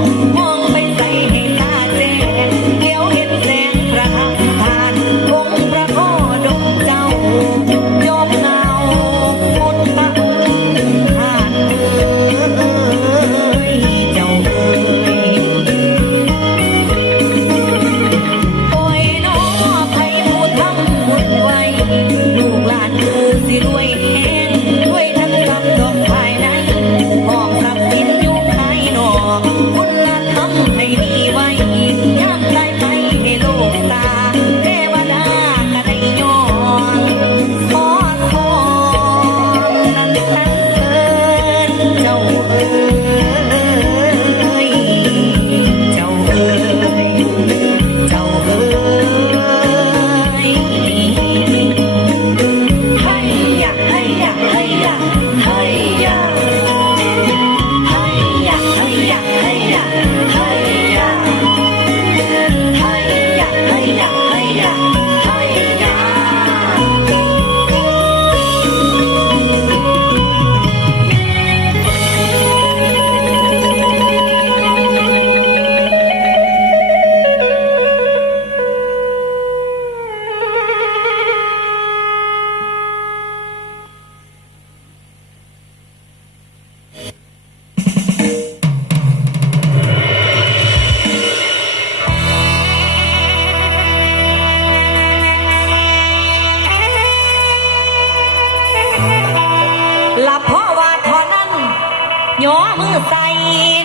Oh, มือใส่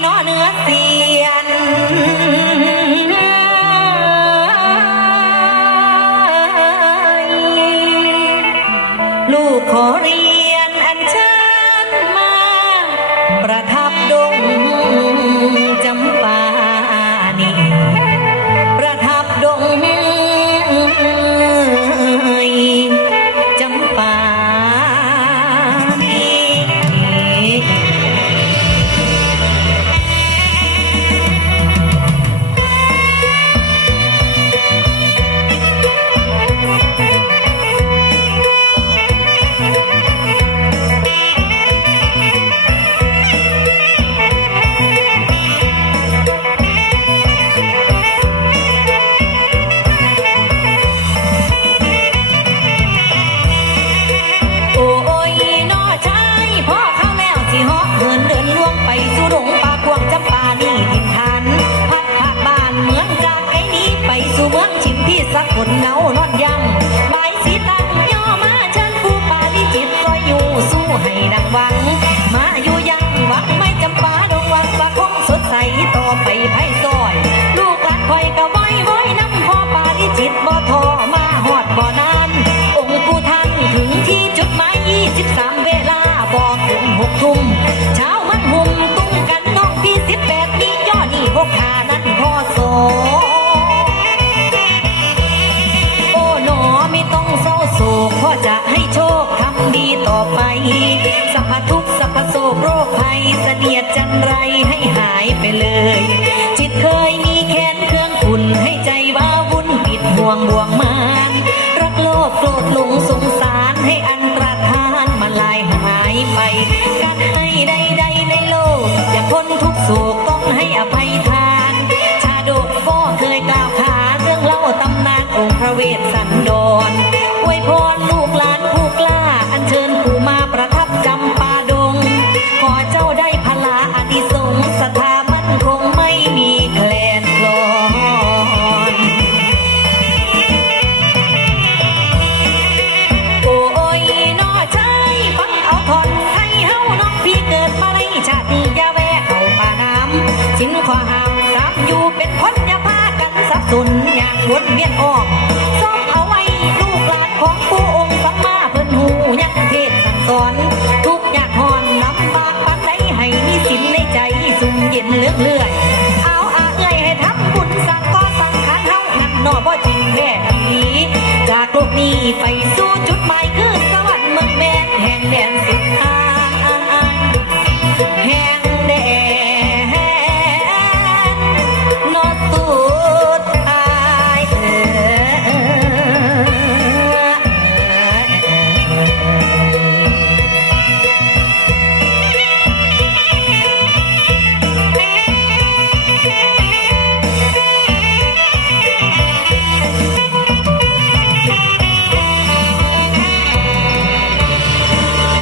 นอเนื้อเสีย ที่สัก ร้าโศกพ่อจะให้โชคทำดีต่อไป สัพพทุกสัพพโศกโรคภัยเสนียดจันไรให้หายไปเลย จิตเคยมีแค้นเครื่องขุ่นให้ใจว้าวุ่นปิดห่วงบ่วงมานรักโลภโกรธหลงสงสารให้อันตรธานมาลายหายไป การให้ใดๆในโลกอย่าพ้นทุกโศกต้องให้อภ สับสนอย่างวนเวียนออกซ้อมเอาไว้ลูกหลานของผู้องค์สัมมาเพิ่นหูยังเทศสั่งสอน ทุกอยากหอนลำบากปานใดให้มีสินในใจสุ่มเย็นเลือกเลื่อยเอาอาเอยให้ทำบุญสั่งก็สั่งขานเฮานั่นนอบ่จริงแท้อีจากโลกนี้ไปสู่จุดหมายคือ